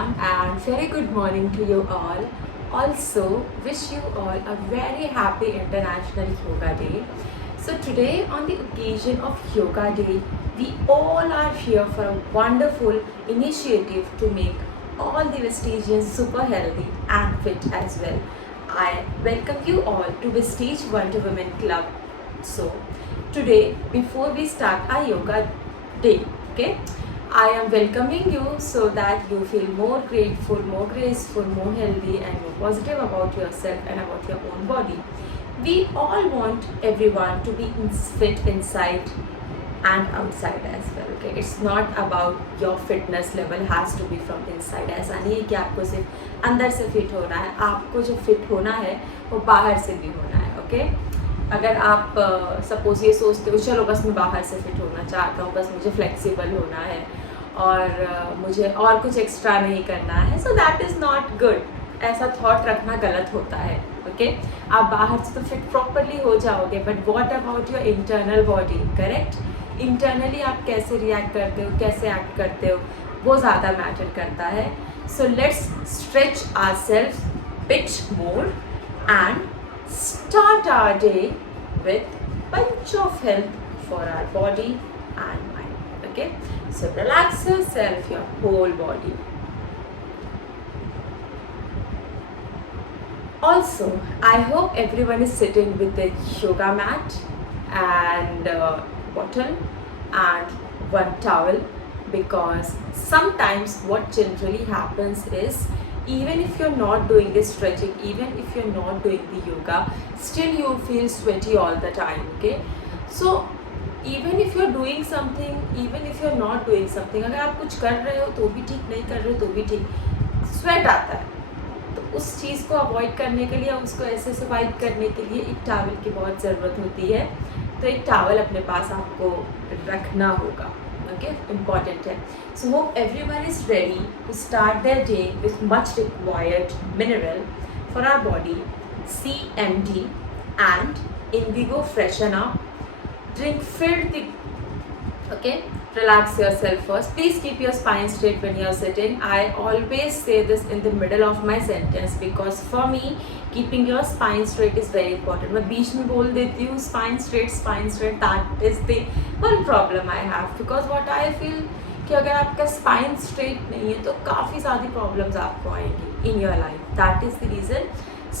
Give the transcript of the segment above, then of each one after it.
everyone, and very good morning to you all. Also, wish you all a very happy International Yoga Day. So, today, on the occasion of Yoga Day, we all are here for a wonderful initiative to make all the Vestigians super healthy and fit as well. I welcome you all to Vestige Wonder Women Club. So, today, before we start our yoga day, okay, I am welcoming you so that you feel more grateful, more graceful, more healthy, and more positive about yourself and about your own body. We all want everyone to be fit inside and outside as well. Okay, it's not about your fitness level has to be from inside. ऐसा नहीं है कि आपको सिर्फ अंदर से fit होना है, आपको जो फिट होना है वो बाहर से भी होना है. ओके, अगर आप सपोज ये सोचते हो चलो बस मैं बाहर से फिट होना चाहता हूँ, बस मुझे फ्लेक्सिबल होना है और मुझे और कुछ एक्स्ट्रा नहीं करना है, so that is not good. ऐसा थॉट रखना गलत होता है. ओके, आप बाहर से तो फिट प्रॉपरली हो जाओगे, but what about your internal body. Correct, internally आप कैसे रिएक्ट करते हो, कैसे एक्ट करते हो, वो ज़्यादा मैटर करता है. So let's stretch ourselves bit more and start our day with bunch of health for our body and mind. Okay, so relax yourself, your whole body. Also, I hope everyone is sitting with the yoga mat and bottle and one towel, because sometimes what generally happens is, even if you're not doing this stretching, even if you're not doing the yoga, still you feel sweaty all the time. Okay, so even if you're doing something, even if you're not doing something, अगर आप कुछ कर रहे हो तो भी ठीक, नहीं कर रहे हो तो भी ठीक, स्वेट आता है. तो उस चीज़ को अवॉइड करने के लिए, उसको ऐसे से वाइप करने के लिए एक टॉवल की बहुत ज़रूरत होती है. तो एक टॉवल अपने पास आपको रखना होगा. Okay, important है. So hope everyone is ready to start their day with much required mineral for our body, CMD and Indigo Freshen Up. Drink filled the. Okay, relax yourself first. Please keep your spine straight when you are sitting. I always say this in the middle of my sentence because for me keeping your spine straight is very important. मैं बीच में बोल देती हूँ spine straight. That is the one problem I have, because what I feel कि अगर आपका spine straight नहीं है तो काफ़ी सारी problems आपको आएंगी in your life. That is the reason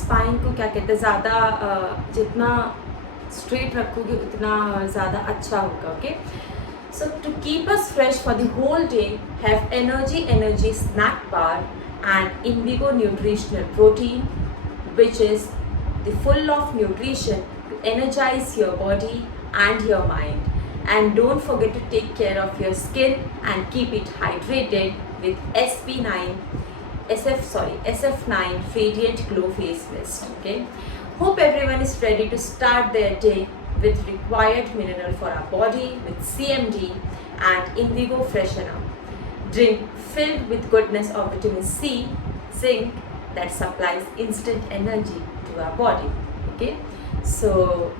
spine को क्या कहते हैं, ज़्यादा जितना straight रखोगे उतना ज़्यादा अच्छा होगा. Okay, so to keep us fresh for the whole day, have energy snack bar and Indigo nutritional protein, which is the full of nutrition to energize your body and your mind. And don't forget to take care of your skin and keep it hydrated with SF9 Radiant Glow Face Mist. Okay, hope everyone is ready to start their day with required mineral for our body with CMD and Indigo Freshen Up. Drink filled with goodness of vitamin C, zinc, that supplies instant energy to our body. Okay, so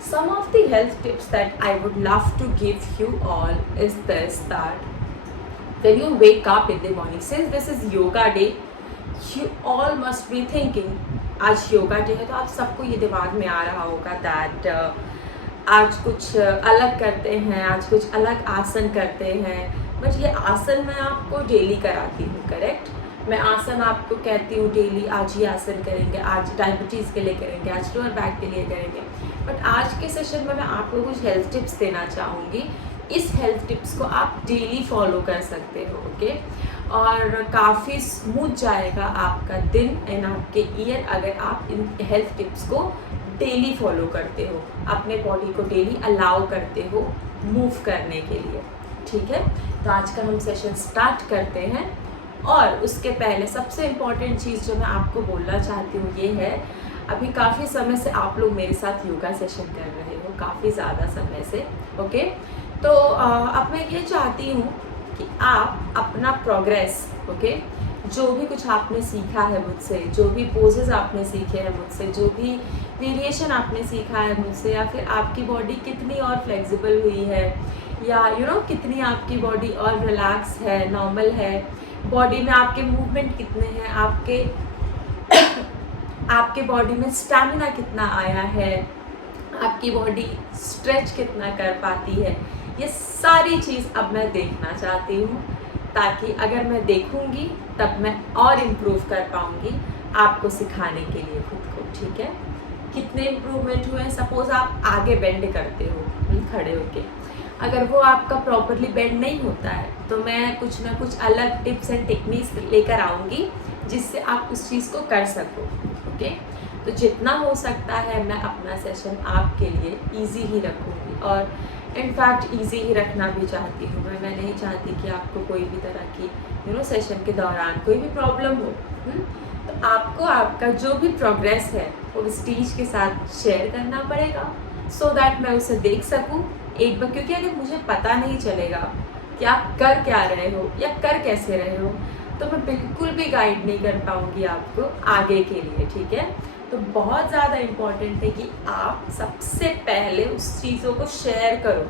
some of the health tips that I would love to give you all is this, that when you wake up in the morning, since this is yoga day, you all must be thinking आज yoga day है, तो आप सबको ये दिमाग में आ रहा होगा दैट आज कुछ अलग करते हैं, आज कुछ अलग आसन करते हैं. बट ये आसन मैं आपको डेली कराती हूँ. करेक्ट, मैं आसन आपको कहती हूँ डेली, आज ये आसन करेंगे, आज डायबिटीज़ के लिए करेंगे, आज लोअर बैक के लिए करेंगे. बट आज के सेशन में मैं आपको कुछ हेल्थ टिप्स देना चाहूँगी. इस हेल्थ टिप्स को आप डेली फॉलो कर सकते हो. ओके, और काफ़ी स्मूथ जाएगा आपका दिन एंड आपके ईयर अगर आप इन हेल्थ टिप्स को डेली फॉलो करते हो, अपने बॉडी को डेली अलाउ करते हो मूव करने के लिए. ठीक है, तो आज का हम सेशन स्टार्ट करते हैं. और उसके पहले सबसे इम्पॉर्टेंट चीज़ जो मैं आपको बोलना चाहती हूँ ये है, अभी काफ़ी समय से आप लोग मेरे साथ योगा सेशन कर रहे हो, काफ़ी ज़्यादा समय से. ओके, तो अब मैं ये चाहती हूँ कि आप अपना प्रोग्रेस, ओके, जो भी कुछ आपने सीखा है मुझसे, जो भी पोजेस आपने सीखे हैं मुझसे, जो भी वेरिएशन आपने सीखा है मुझसे, या फिर आपकी बॉडी कितनी और फ्लेक्सिबल हुई है, या कितनी आपकी बॉडी और रिलैक्स है, नॉर्मल है, बॉडी में आपके मूवमेंट कितने हैं, आपके बॉडी में स्टैमिना कितना आया है, आपकी बॉडी स्ट्रेच कितना कर पाती है, ये सारी चीज़ अब मैं देखना चाहती हूँ, ताकि अगर मैं देखूँगी तब मैं और इम्प्रूव कर पाऊँगी आपको सिखाने के लिए खुद को। ठीक है, कितने इम्प्रूवमेंट हुए हैं। सपोज़ आप आगे बेंड करते हो खड़े होके, अगर वो आपका प्रॉपरली बेंड नहीं होता है तो मैं कुछ ना कुछ अलग टिप्स एंड टेक्निक्स लेकर आऊँगी जिससे आप उस चीज़ को कर सको। ओके, तो जितना हो सकता है मैं अपना सेशन आपके लिए इजी ही रखूँगी, और इनफैक्ट इजी ही रखना भी चाहती हूँ मैं नहीं चाहती कि आपको कोई भी तरह की सेशन के दौरान कोई भी प्रॉब्लम हो। तो आपको आपका जो भी प्रोग्रेस है वो स्टेज के साथ शेयर करना पड़ेगा, सो दैट मैं उसे देख सकूँ एक बार, क्योंकि अगर मुझे पता नहीं चलेगा कि आप कर क्या रहे हो या कर कैसे रहे हो तो मैं बिल्कुल भी गाइड नहीं कर पाऊँगी आपको आगे के लिए। ठीक है, तो बहुत ज़्यादा इम्पॉर्टेंट है कि आप सबसे पहले उस चीज़ों को शेयर करो,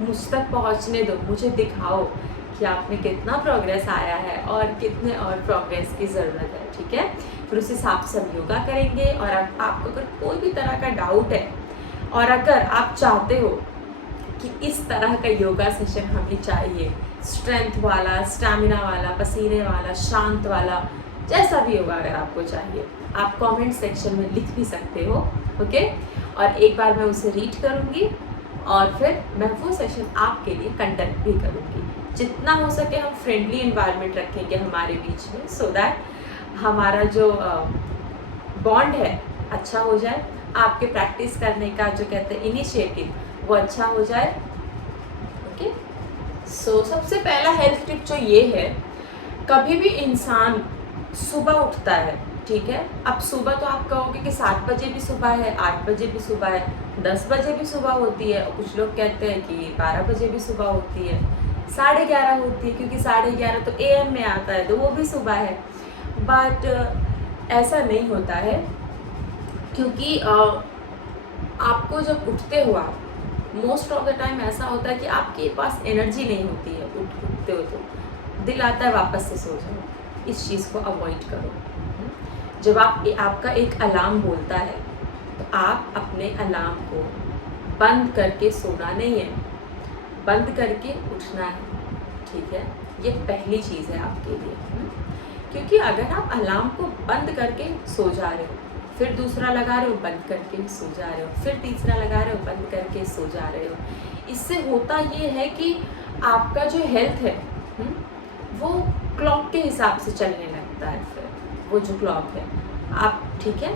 मुझ तक पहुँचने दो, मुझे दिखाओ कि आप में कितना प्रोग्रेस आया है और कितने और प्रोग्रेस की ज़रूरत है। ठीक है, फिर उस हिसाब से हम योगा करेंगे। और आपको अगर कोई भी तरह का डाउट है और अगर आप चाहते हो कि इस तरह का योगा सेशन हमें चाहिए, स्ट्रेंथ वाला, स्टैमिना वाला, पसीने वाला, शांत वाला, जैसा भी योगा अगर आपको चाहिए आप कमेंट सेक्शन में लिख भी सकते हो। ओके, और एक बार मैं उसे रीड करूँगी और फिर मैं वो सेशन आपके लिए कंडक्ट भी करूँगी। जितना हो सके हम फ्रेंडली इन्वायरमेंट रखेंगे हमारे बीच में, सो दैट हमारा जो बॉन्ड है अच्छा हो जाए, आपके प्रैक्टिस करने का जो कहते हैं इनिशिएटिव वो अच्छा हो जाए। ओके, सो सबसे पहला हेल्थ टिप जो ये है, कभी भी इंसान सुबह उठता है, ठीक है, अब सुबह तो आप कहोगे कि 7 बजे भी सुबह है, 8 बजे भी सुबह है, 10 बजे भी सुबह होती है, और कुछ लोग कहते हैं कि 12 बजे भी सुबह होती है, 11:30 होती है, क्योंकि 11:30 तो AM में आता है तो वो भी सुबह है। बट ऐसा नहीं होता है, क्योंकि आपको जब उठते हो आप, मोस्ट ऑफ द टाइम ऐसा होता है कि आपके पास एनर्जी नहीं होती है, उठते हो तो दिल आता है वापस से सो जाओ। इस चीज़ को अवॉइड करो। जब आपका एक अलार्म बोलता है तो आप अपने अलार्म को बंद करके सोना नहीं है, बंद करके उठना है। ठीक है, ये पहली चीज़ है आपके लिए। क्योंकि अगर आप अलार्म को बंद करके सो जा रहे हो, फिर दूसरा लगा रहे हो, बंद करके सो जा रहे हो, फिर तीसरा लगा रहे हो, बंद करके सो जा रहे हो, इससे होता ये है कि आपका जो हेल्थ है वो क्लॉक के हिसाब से चलने लगता है। फिर वो जो क्लॉक है आप, ठीक है,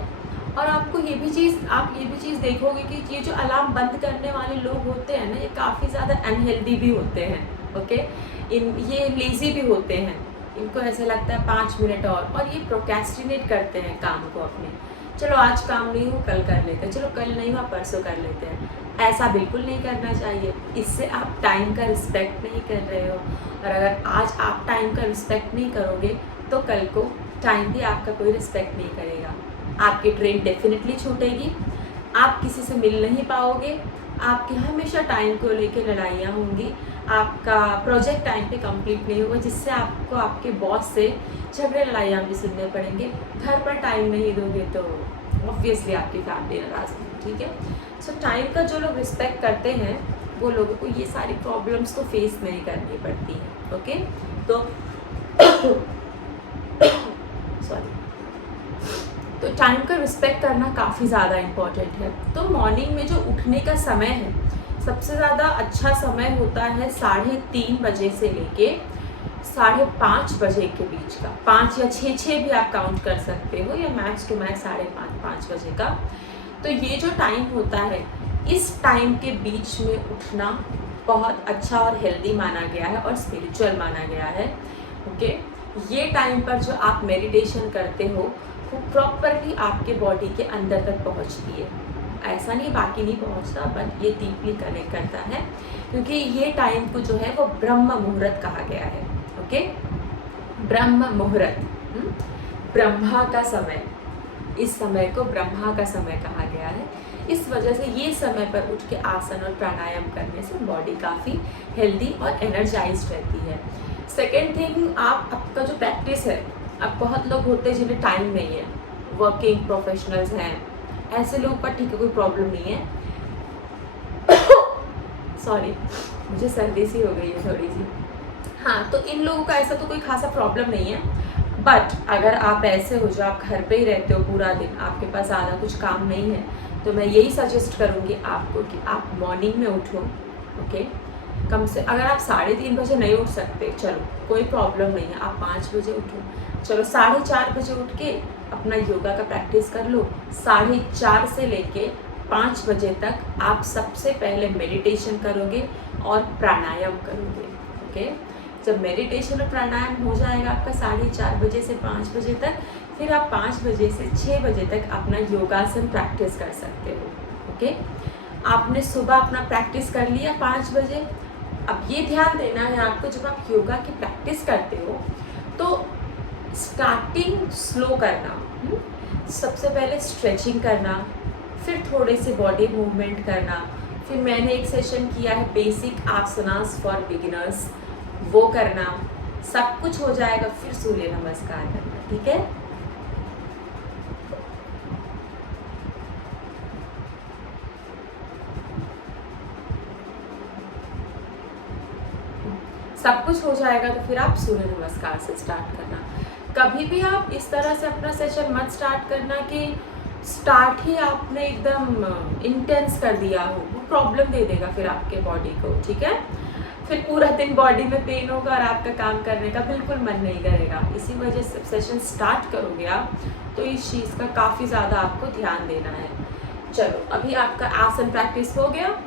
और आपको ये भी चीज़ देखोगे कि ये जो अलार्म बंद करने वाले लोग होते हैं ना, ये काफ़ी ज़्यादा अनहेल्दी भी होते हैं। ओके, ये लेज़ी भी होते हैं, इनको ऐसा लगता है 5 मिनट और ये प्रोक्रेस्टिनेट करते हैं काम को अपने। चलो आज काम नहीं हो कल कर लेते हैं, चलो कल नहीं हुआ परसों कर लेते हैं। ऐसा बिल्कुल नहीं करना चाहिए, इससे आप टाइम का रिस्पेक्ट नहीं कर रहे हो, और अगर आज आप टाइम का रिस्पेक्ट नहीं करोगे तो कल को टाइम भी आपका कोई रिस्पेक्ट नहीं करेगा। आपकी ट्रेन डेफिनेटली छूटेगी, आप किसी से मिल नहीं पाओगे, आपकी हमेशा टाइम को लेकर लड़ाइयाँ होंगी, आपका प्रोजेक्ट टाइम पे कंप्लीट नहीं होगा, जिससे आपको आपके बॉस से झगड़े लड़ाइयाँ भी सुनने पड़ेंगे। घर पर टाइम नहीं दोगे तो ऑब्वियसली आपकी फैमिली नाराज़ होगी। ठीक है, सो टाइम का जो लोग रिस्पेक्ट करते हैं वो लोगों को ये सारी प्रॉब्लम्स तो फेस नहीं करनी पड़ती हैं। ओके, तो सॉरी, तो टाइम का रिस्पेक्ट करना काफ़ी ज़्यादा इम्पॉर्टेंट है। तो मॉर्निंग में जो उठने का समय है, सबसे ज़्यादा अच्छा समय होता है 3:30 बजे से लेके 5:30 बजे के बीच का। 5 या 6 भी आप काउंट कर सकते हो, या मैक्स टू मैक्स 5:30 बजे का। तो ये जो टाइम होता है, इस टाइम के बीच में उठना बहुत अच्छा और हेल्दी माना गया है और स्पिरिचुअल माना गया है। ओके, ये टाइम पर जो आप मेडिटेशन करते हो वो प्रॉपरली आपके बॉडी के अंदर तक पहुंचती है। ऐसा नहीं बाकी नहीं पहुंचता, बट ये डीपली कनेक्ट करता है, क्योंकि ये टाइम को जो है वो ब्रह्म मुहूर्त कहा गया है। ओके, ब्रह्म मुहूर्त, ब्रह्मा का समय, इस समय को ब्रह्मा का समय कहा गया है। इस वजह से ये समय पर उठ के आसन और प्राणायाम करने से बॉडी काफ़ी हेल्दी और एनर्जाइज्ड रहती है। सेकेंड थिंग, आप आपका जो प्रैक्टिस है, अब बहुत लोग होते हैं जिन्हें टाइम नहीं है, वर्किंग प्रोफेशनल्स हैं, ऐसे लोगों का ठीक है, कोई प्रॉब्लम नहीं है। सॉरी, मुझे सर्दी सी हो गई है थोड़ी सी। हाँ, तो इन लोगों का ऐसा तो कोई खासा प्रॉब्लम नहीं है। बट अगर आप ऐसे हो जो आप घर पे ही रहते हो पूरा दिन, आपके पास ज़्यादा कुछ काम नहीं है, तो मैं यही सजेस्ट करूँगी आपको कि आप मॉर्निंग में उठो। ओके, कम से अगर आप 3:30 बजे नहीं उठ सकते, चलो कोई प्रॉब्लम नहीं है, आप 5 बजे उठो। चलो 4:30 बजे उठ के अपना योगा का प्रैक्टिस कर लो। 4:30 से लेके 5 बजे तक आप सबसे पहले मेडिटेशन करोगे और प्राणायाम करोगे। ओके, जब मेडिटेशन और प्राणायाम हो जाएगा आपका 4:30 बजे से 5 बजे तक, फिर आप 5 बजे से 6 बजे तक अपना योगासन प्रैक्टिस कर सकते हो। ओके, आपने सुबह अपना प्रैक्टिस कर लिया 5 बजे। अब ये ध्यान देना है आपको, जब आप योगा की प्रैक्टिस करते हो तो स्टार्टिंग स्लो करना। सबसे पहले स्ट्रेचिंग करना, फिर थोड़े से बॉडी मूवमेंट करना, फिर मैंने एक सेशन किया है बेसिक आसनास फॉर बिगिनर्स, वो करना। सब कुछ हो जाएगा, फिर सूर्य नमस्कार करना। ठीक है, सब कुछ हो जाएगा तो फिर आप सूर्य नमस्कार से स्टार्ट करना। कभी भी आप इस तरह से अपना सेशन मत स्टार्ट करना कि स्टार्ट ही आपने एकदम इंटेंस कर दिया हो, वो प्रॉब्लम दे देगा फिर आपके बॉडी को। ठीक है, फिर पूरा दिन बॉडी में पेन होगा और आपका काम करने का बिल्कुल मन नहीं करेगा। इसी वजह से सेशन स्टार्ट करोगे आप तो इस चीज़ का काफ़ी ज़्यादा आपको ध्यान देना है। चलो, अभी आपका आसन प्रैक्टिस हो गया।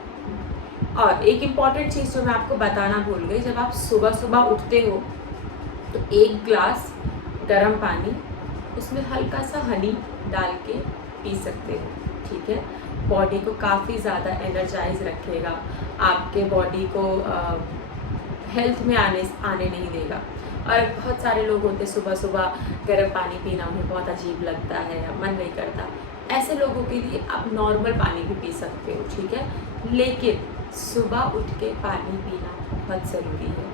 और एक इम्पॉर्टेंट चीज़ जो मैं आपको बताना भूल गई, जब आप सुबह सुबह उठते हो तो 1 ग्लास गर्म पानी, उसमें हल्का सा हनी डाल के पी सकते हो। ठीक है, बॉडी को काफ़ी ज़्यादा एनर्जाइज रखेगा, आपके बॉडी को हेल्थ में आने नहीं देगा। और बहुत सारे लोग होते सुबह सुबह गर्म पानी पीना उन्हें बहुत अजीब लगता है या मन नहीं करता, ऐसे लोगों के लिए आप नॉर्मल पानी भी पी सकते हो। ठीक है, लेकिन सुबह उठ के पानी पीना बहुत ज़रूरी है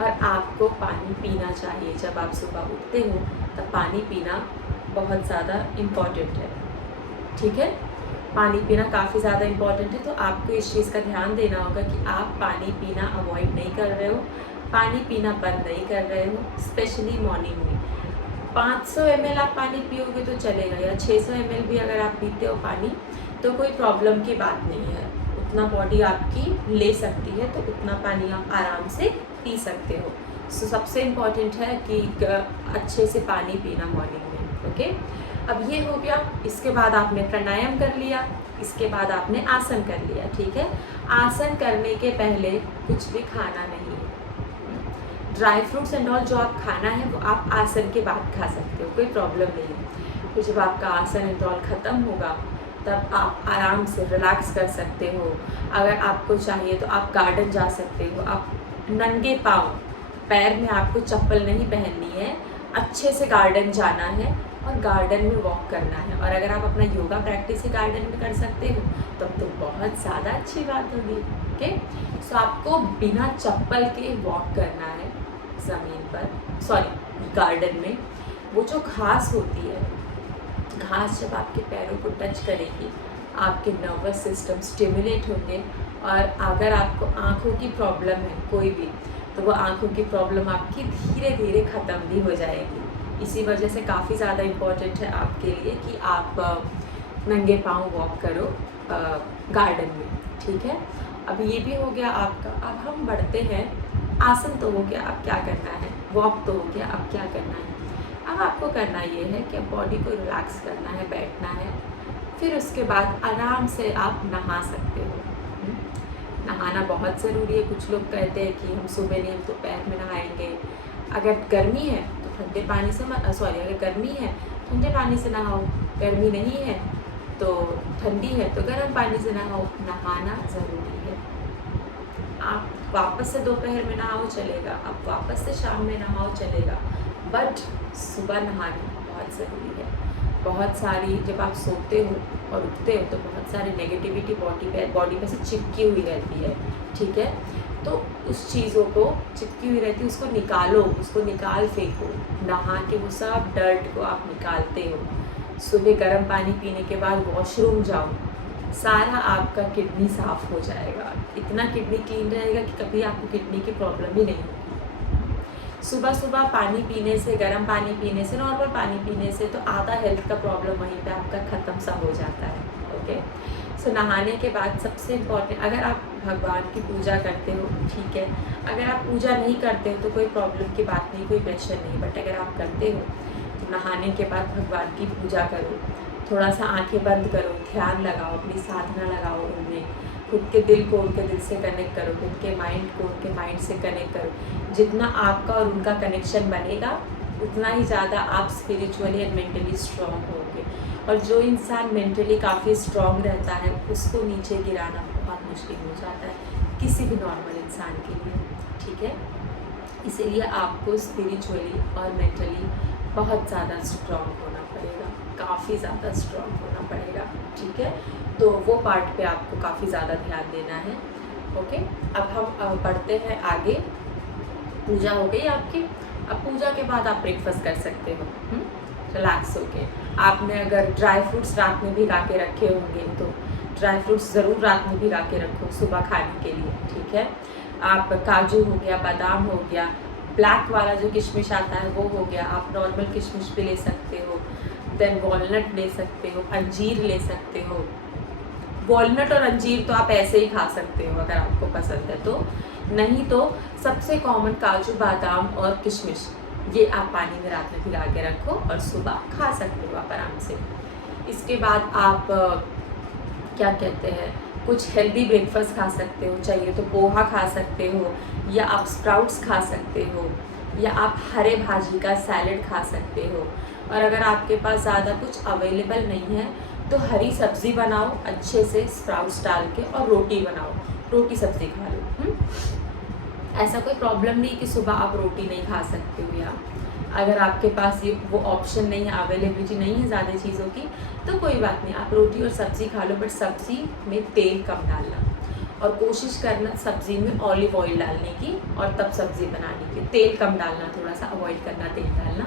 और आपको पानी पीना चाहिए। जब आप सुबह उठते हो तब पानी पीना बहुत ज़्यादा इम्पॉर्टेंट है। ठीक है, पानी पीना काफ़ी ज़्यादा इम्पॉर्टेंट है, तो आपको इस चीज़ का ध्यान देना होगा कि आप पानी पीना अवॉइड नहीं कर रहे हो, पानी पीना बंद नहीं कर रहे हो। स्पेशली मॉर्निंग में 500 ml आप पानी पियोगे तो चलेगा, या 600 ml भी अगर आप पीते हो पानी तो कोई प्रॉब्लम की बात नहीं है, उतना बॉडी आपकी ले सकती है, तो उतना पानी आप आराम से पी सकते हो। सो सबसे इम्पॉर्टेंट है कि अच्छे से पानी पीना मॉर्निंग में। ओके, अब ये हो गया। इसके बाद आपने प्राणायाम कर लिया, इसके बाद आपने आसन कर लिया। ठीक है, आसन करने के पहले कुछ भी खाना नहीं है, ड्राई फ्रूट्स एंड ऑल जो आप खाना है वो आप आसन के बाद खा सकते हो, कोई प्रॉब्लम नहीं है। फिर जब आपका आसन एंड ऑल ख़त्म होगा तब आप आराम से रिलैक्स कर सकते हो। अगर आपको चाहिए तो आप गार्डन जा सकते हो। आप नंगे पाँव, पैर में आपको चप्पल नहीं पहननी है, अच्छे से गार्डन जाना है और गार्डन में वॉक करना है। और अगर आप अपना योगा प्रैक्टिस ही गार्डन में कर सकते हो तब तो बहुत ज़्यादा अच्छी बात होगी। ओके, सो आपको बिना चप्पल के वॉक करना है ज़मीन पर, सॉरी गार्डन में। वो जो घास होती है, घास जब आपके पैरों को टच करेगी आपके नर्वस सिस्टम स्टिमुलेट होंगे, और अगर आपको आँखों की प्रॉब्लम है कोई भी, तो वो आँखों की प्रॉब्लम आपकी धीरे धीरे ख़त्म भी हो जाएगी। इसी वजह से काफ़ी ज़्यादा इम्पॉर्टेंट है आपके लिए कि आप नंगे पाँव वॉक करो गार्डन में। ठीक है, अब ये भी हो गया आपका। अब हम बढ़ते हैं, आसन तो हो गया, अब क्या करना है, वॉक तो हो गया, अब क्या करना है। अब आपको करना ये है कि बॉडी को रिलैक्स करना है, बैठना है, फिर उसके बाद आराम से आप नहा सकते हो। नहाना बहुत ज़रूरी है। कुछ लोग कहते हैं कि हम सुबह नहीं, हम दोपहर में नहाएंगे। अगर गर्मी है तो ठंडे पानी से अगर गर्मी है ठंडे पानी से नहाओ, गर्मी नहीं है तो ठंडी है तो गर्म पानी से नहाओ। नहाना ज़रूरी है। आप वापस से दोपहर में नहाओ चलेगा, आप वापस से शाम में नहाओ चलेगा, बट सुबह नहाना बहुत ज़रूरी है। बहुत सारी, जब आप सोते हो और उठते हो तो बहुत सारी नेगेटिविटी बॉडी पे से चिपकी हुई रहती है। ठीक है, तो उस चीज़ों को चिपकी हुई रहती है, उसको निकालो, उसको निकाल फेंको। नहा के वो सब डर्ट को आप निकालते हो। सुबह गर्म पानी पीने के बाद वॉशरूम जाओ, सारा आपका किडनी साफ़ हो जाएगा। इतना किडनी क्लीन रहेगा कि कभी आपको किडनी की प्रॉब्लम ही नहीं होगी। सुबह सुबह पानी पीने से, गर्म पानी पीने से, नॉर्मल पानी पीने से तो आधा हेल्थ का प्रॉब्लम वहीं पे आपका ख़त्म सा हो जाता है। ओके, सो नहाने के बाद सबसे इम्पॉर्टेंट, अगर आप भगवान की पूजा करते हो ठीक है, अगर आप पूजा नहीं करते हो तो कोई प्रॉब्लम की बात नहीं, कोई प्रेशर नहीं, बट अगर आप करते हो तो नहाने के बाद भगवान की पूजा करो, थोड़ा सा आंखें बंद करो, ध्यान लगाओ, अपनी साधना लगाओ, उनमें खुद के दिल को उनके दिल से कनेक्ट करो, खुद के माइंड को उनके माइंड से कनेक्ट करो। जितना आपका और उनका कनेक्शन बनेगा उतना ही ज़्यादा आप स्पिरिचुअली एंड मेंटली स्ट्रॉन्ग होगे। और जो इंसान मेंटली काफ़ी स्ट्रॉन्ग रहता है उसको नीचे गिराना बहुत मुश्किल हो जाता है किसी भी नॉर्मल इंसान के लिए, ठीक है। इसीलिए आपको स्पिरिचुअली और मेंटली बहुत ज़्यादा स्ट्रॉन्ग होना पड़ेगा, काफ़ी ज़्यादा स्ट्रॉन्ग होना पड़ेगा, ठीक है। तो वो पार्ट पे आपको काफ़ी ज़्यादा ध्यान देना है। ओके, अब हम बढ़ते हैं आगे। पूजा हो गई आपकी। अब पूजा के बाद आप ब्रेकफास्ट कर सकते हो रिलैक्स होके। आपने अगर ड्राई फ्रूट्स रात में भिगा के रखे होंगे तो ड्राई फ्रूट्स ज़रूर रात में भिगा के रखो सुबह खाने के लिए, ठीक है। आप काजू हो गया, बादाम हो गया, ब्लैक वाला जो किशमिश आता है वो हो गया, आप नॉर्मल किशमिश भी ले सकते हो, देन वॉलनट ले सकते हो, अंजीर ले सकते हो। वॉलनट और अंजीर तो आप ऐसे ही खा सकते हो अगर आपको पसंद है तो, नहीं तो सबसे कॉमन काजू, बादाम और किशमिश, ये आप पानी में रात में भिगा के रखो और सुबह खा सकते हो आप आराम से। इसके बाद आप क्या कहते हैं, कुछ हेल्दी ब्रेकफास्ट खा सकते हो, चाहिए तो पोहा खा सकते हो, या आप स्प्राउट्स खा सकते हो, या आप हरे भाजी का सैलेड खा सकते हो। और अगर आपके पास ज़्यादा कुछ अवेलेबल नहीं है तो हरी सब्ज़ी बनाओ अच्छे से, स्प्राउट्स डाल के, और रोटी बनाओ, रोटी सब्ज़ी खा लो। ऐसा कोई प्रॉब्लम नहीं कि सुबह आप रोटी नहीं खा सकते हो, या अगर आपके पास ये वो ऑप्शन नहीं है, अवेलेबिलिटी नहीं है ज़्यादा चीज़ों की, तो कोई बात नहीं, आप रोटी और सब्ज़ी खा लो, बट सब्ज़ी में तेल कम डालना, और कोशिश करना सब्ज़ी में ऑलिव ऑयल डालने की और तब सब्ज़ी बनाने की। तेल कम डालना, थोड़ा सा अवॉइड करना तेल डालना,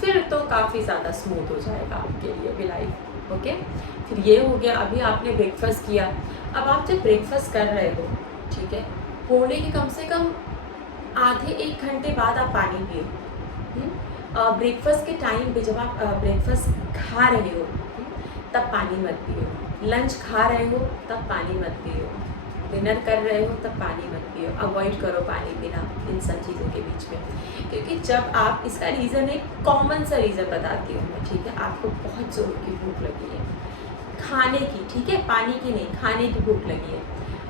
फिर तो काफ़ी ज़्यादा स्मूथ हो जाएगा आपके लिए भी लाइफ। ओके, फिर ये हो गया, अभी आपने ब्रेकफास्ट किया। अब आप जब ब्रेकफास्ट कर रहे हो, ठीक है, होने के कम से कम आधे 1 घंटे बाद आप पानी पियो। ब्रेकफास्ट के टाइम पे जब आप ब्रेकफास्ट खा रहे हो तब पानी मत पियो, लंच खा रहे हो तब पानी मत पियो, डिनर कर रहे हो तब पानी मत पियो, अवॉइड करो पानी पीना इन सब चीज़ों के बीच में। क्योंकि जब आप, इसका रीज़न एक कॉमन सा रीज़न बताती हूँ मैं, ठीक है। आपको बहुत ज़ोर की भूख लगी है खाने की, ठीक है, पानी की नहीं, खाने की भूख लगी है।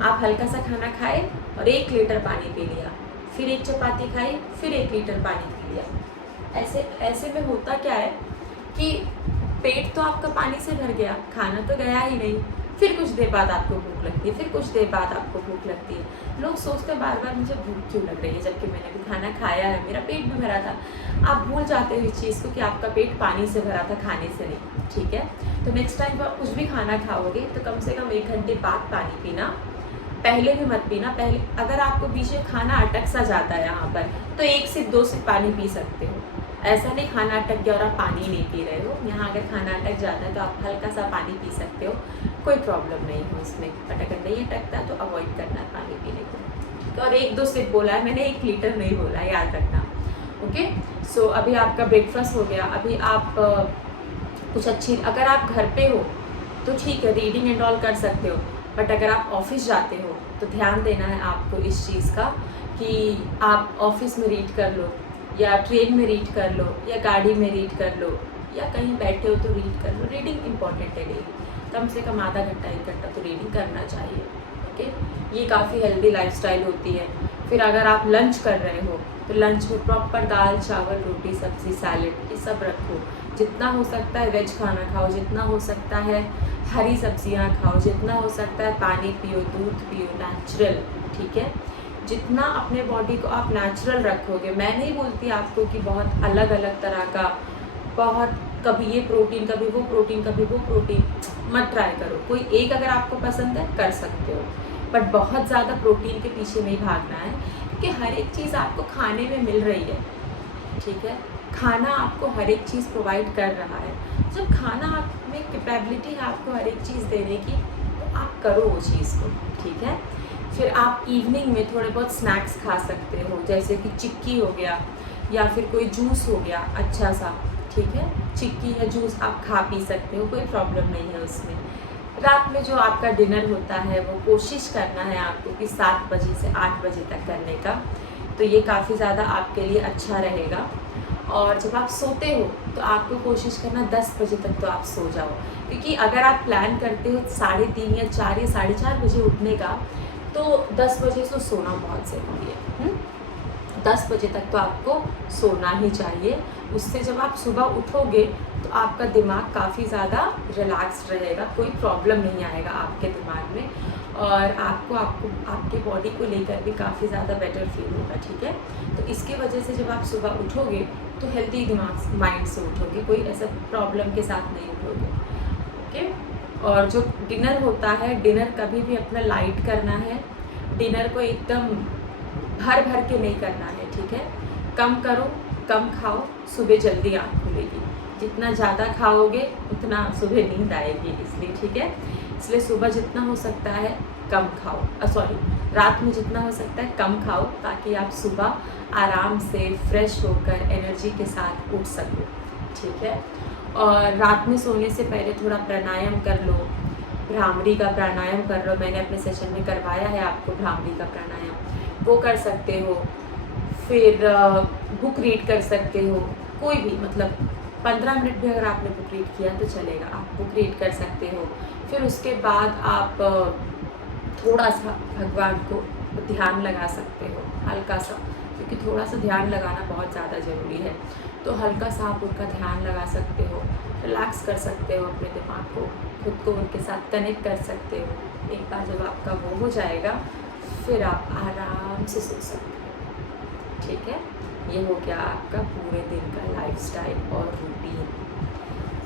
आप हल्का सा खाना खाए और 1 लीटर पानी पी लिया, फिर 1 चपाती खाई, फिर 1 लीटर पानी पी लिया। ऐसे में होता क्या है कि पेट तो आपका पानी से भर गया, खाना तो गया ही नहीं, फिर कुछ देर बाद आपको भूख लगती है, फिर कुछ देर बाद आपको भूख लगती है। लोग सोचते हैं बार बार मुझे भूख क्यों लग रही है, जबकि मैंने भी खाना खाया है, मेरा पेट भी भरा था। आप भूल जाते हो इस चीज़ को कि आपका पेट पानी से भरा था, खाने से नहीं, ठीक है। तो नेक्स्ट टाइम जब आप कुछ भी खाना खाओगे तो कम से कम 1 घंटे बाद पानी पीना, पहले भी मत पीना। पहले अगर आपको बीच में खाना अटक सा जाता है यहाँ पर, तो 1 से 2 सिप पानी पी सकते हो। ऐसा नहीं खाना अटक गया और आप पानी नहीं पी रहे हो। यहाँ अगर खाना अटक जाता है तो आप हल्का सा पानी पी सकते हो, कोई प्रॉब्लम नहीं हो इसमें। बट अगर नहीं अटकता तो अवॉइड करना है पानी पीने को। और 1-2 सिप बोला है मैंने, 1 लीटर नहीं बोला, याद रखना। ओके, सो अभी आपका ब्रेकफास्ट हो गया। अभी आप कुछ अच्छी, अगर आप घर पे हो तो ठीक है, रीडिंग एंड ऑल कर सकते हो। बट अगर आप ऑफिस जाते हो तो ध्यान देना है आपको इस चीज़ का कि आप ऑफिस में रीड कर लो, या ट्रेन में रीड कर लो, या गाड़ी में रीड कर लो, या कहीं बैठे हो तो रीड कर लो। रीडिंग इम्पॉर्टेंट है डेली, कम से कम आधा घंटा 1 घंटा तो रीडिंग करना चाहिए। ओके, ये काफ़ी हेल्दी लाइफस्टाइल होती है। फिर अगर आप लंच कर रहे हो तो लंच में प्रॉपर दाल, चावल, रोटी, सब्ज़ी, सैलेड, ये सब रखो। जितना हो सकता है वेज खाना खाओ, जितना हो सकता है हरी सब्जियां खाओ, जितना हो सकता है पानी पियो, दूध पियो, नेचुरल, ठीक है। जितना अपने बॉडी को आप नेचुरल रखोगे, मैं नहीं बोलती आपको कि बहुत अलग अलग तरह का, बहुत कभी ये प्रोटीन, कभी वो प्रोटीन, कभी वो प्रोटीन, मत ट्राई करो। कोई एक अगर आपको पसंद है कर सकते हो, बट बहुत ज़्यादा प्रोटीन के पीछे नहीं भागना है, क्योंकि हर एक चीज़ आपको खाने में मिल रही है, ठीक है। खाना आपको हर एक चीज़ प्रोवाइड कर रहा है। जब खाना आप में कैपेबिलिटी है आपको हर एक चीज़ देने की, तो आप करो वो चीज़ को, ठीक है। फिर आप इवनिंग में थोड़े बहुत स्नैक्स खा सकते हो, जैसे कि चिक्की हो गया या फिर कोई जूस हो गया अच्छा सा, ठीक है। चिक्की या जूस आप खा पी सकते हो, कोई प्रॉब्लम नहीं है उसमें। रात में जो आपका डिनर होता है वो कोशिश करना है आपको कि 7 बजे से 8 बजे तक करने का, तो ये काफ़ी ज़्यादा आपके लिए अच्छा रहेगा। और जब आप सोते हो तो आपको कोशिश करना 10 बजे तक तो आप सो जाओ, क्योंकि अगर आप प्लान करते हो 3:30 या 4 या 4:30 बजे उठने का, तो 10 बजे से सोना बहुत ज़रूरी है। 10 बजे तक तो आपको सोना ही चाहिए। उससे जब आप सुबह उठोगे तो आपका दिमाग काफ़ी ज़्यादा रिलैक्स्ड रहेगा, कोई प्रॉब्लम नहीं आएगा आपके दिमाग में, और आपको आपके बॉडी को लेकर भी काफ़ी ज़्यादा बेटर फील होगा, ठीक है। तो इसकी वजह से जब आप सुबह उठोगे तो हेल्दी दिमाग माइंड से उठोगे, कोई ऐसा प्रॉब्लम के साथ नहीं उठोगे, ओके। और जो डिनर होता है, डिनर कभी भी अपना लाइट करना है, डिनर को एकदम भर भर के नहीं करना है, ठीक है। कम करो, कम खाओ, सुबह जल्दी आँख खुलेगी। जितना ज़्यादा खाओगे उतना सुबह नींद आएगी, इसलिए, ठीक है। इसलिए सुबह जितना हो सकता है कम खाओ, रात में जितना हो सकता है कम खाओ, ताकि आप सुबह आराम से फ्रेश होकर एनर्जी के साथ उठ सको, ठीक है। और रात में सोने से पहले थोड़ा प्राणायाम कर लो, भ्रामरी का प्राणायाम कर लो। मैंने अपने सेशन में करवाया है आपको भ्रामरी का प्राणायाम, वो कर सकते हो। फिर बुक रीड कर सकते हो, कोई भी, मतलब 15 मिनट भी अगर आपने बुक रीड किया तो चलेगा, आप बुक रीड कर सकते हो। फिर उसके बाद आप थोड़ा सा भगवान को ध्यान लगा सकते हो, हल्का सा, क्योंकि थोड़ा सा ध्यान लगाना बहुत ज़्यादा ज़रूरी है। तो हल्का सा आप उनका ध्यान लगा सकते हो, रिलैक्स कर सकते हो अपने दिमाग को, खुद को उनके साथ कनेक्ट कर सकते हो। एक बार जब आपका वो हो जाएगा फिर आप आराम से सो सकते हो, ठीक है। ये हो गया आपका पूरे दिन का लाइफस्टाइल और रूटीन।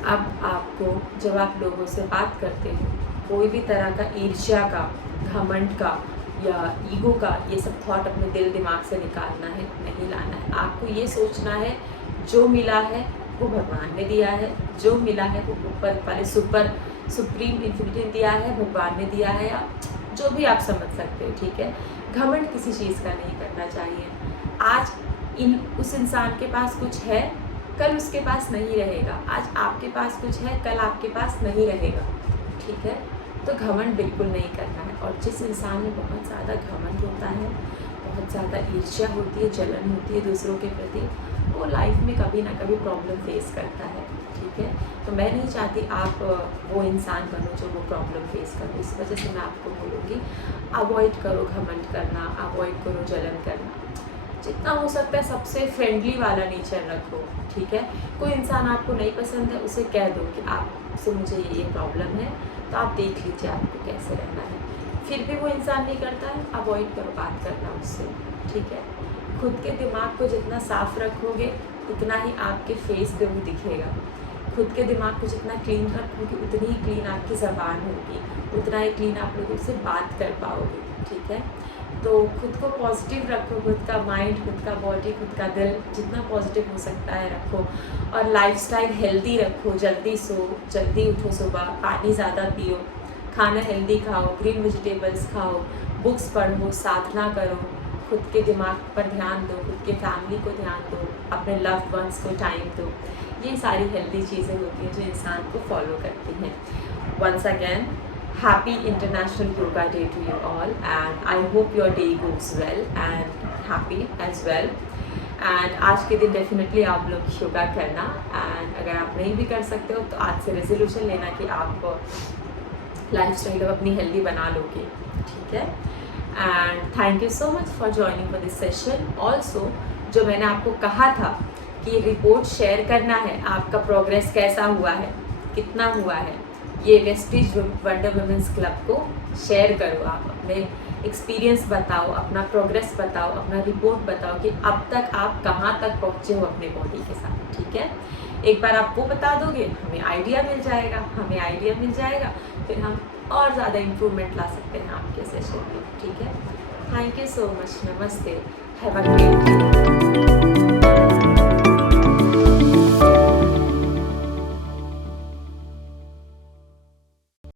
अब आपको जब आप लोगों से बात करते हो, कोई भी तरह का ईर्ष्या का, घमंड का या ईगो का ये सब थॉट अपने दिल दिमाग से निकालना है, नहीं लाना है। आपको ये सोचना है जो मिला है वो भगवान ने दिया है, जो मिला है वो ऊपर वाले सुप्रीम इन्फिनिटी ने दिया है, भगवान ने दिया है, या जो भी आप समझ सकते हो, ठीक है। घमंड किसी चीज़ का नहीं करना चाहिए। आज उस इंसान के पास कुछ है, कल उसके पास नहीं रहेगा। आज आपके पास कुछ है, कल आपके पास नहीं रहेगा, ठीक है। तो घमंड बिल्कुल नहीं करना है। और जिस इंसान में बहुत ज़्यादा घमंड होता है, बहुत ज़्यादा ईर्ष्या होती है, जलन होती है दूसरों के प्रति, वो लाइफ में कभी ना कभी प्रॉब्लम फेस करता है, ठीक है। तो मैं नहीं चाहती आप वो इंसान बनो जो वो प्रॉब्लम फेस करो। इस वजह से मैं आपको बोलूँगी अवॉइड करो घमंड करना, अवॉइड करो जलन करना। जितना हो सकता है सबसे फ्रेंडली वाला नेचर रखो, ठीक है। कोई इंसान आपको नहीं पसंद है, उसे कह दो कि आपसे मुझे ये प्रॉब्लम है, तो आप देख लीजिए आपको कैसे रहना है। फिर भी वो इंसान नहीं करता है, अवॉइड करो बात करना उससे, ठीक है। खुद के दिमाग को जितना साफ रखोगे उतना ही आपके फेस पे वो दिखेगा। खुद के दिमाग को जितना क्लीन रखोगे उतनी ही क्लीन आपकी ज़बान होगी, उतना ही क्लीन आप लोगों से बात कर पाओगे, ठीक है। तो खुद को पॉजिटिव रखो, खुद का माइंड, खुद का बॉडी, खुद का दिल जितना पॉजिटिव हो सकता है रखो। और लाइफस्टाइल हेल्दी रखो, जल्दी सो, जल्दी उठो, सुबह पानी ज़्यादा पियो, खाना हेल्दी खाओ, ग्रीन वेजिटेबल्स खाओ, बुक्स पढ़ो, साधना करो, खुद के दिमाग पर ध्यान दो, खुद के फैमिली को ध्यान दो, अपने लव्ड वंस को टाइम दो। ये सारी हेल्दी चीज़ें होती हैं जो इंसान को फॉलो करती हैं। Once again Happy International Yoga Day to you all, and I hope your day goes well and happy as well. And आज के दिन डेफिनेटली आप लोग योगा करना, and अगर आप नहीं भी कर सकते हो तो आज से रेजोल्यूशन लेना कि आप लाइफस्टाइल अपनी हेल्दी बना लोगे, ठीक है। And thank you so much for joining for this session. Also जो मैंने आपको कहा था कि रिपोर्ट शेयर करना है, आपका प्रोग्रेस कैसा हुआ है, कितना हुआ है, ये वेस्टिज वंडर वुमेन्स क्लब को शेयर करो। आप अपने एक्सपीरियंस बताओ, अपना प्रोग्रेस बताओ, अपना रिपोर्ट बताओ कि अब तक आप कहाँ तक पहुँचे हो अपने बॉडी के साथ, ठीक है। एक बार आप वो बता दोगे, हमें आइडिया मिल जाएगा, फिर हम और ज़्यादा इम्प्रूवमेंट ला सकते हैं आपके सेशन में, ठीक है। थैंक यू सो मच, नमस्ते, हैव अ ग्रेट डे।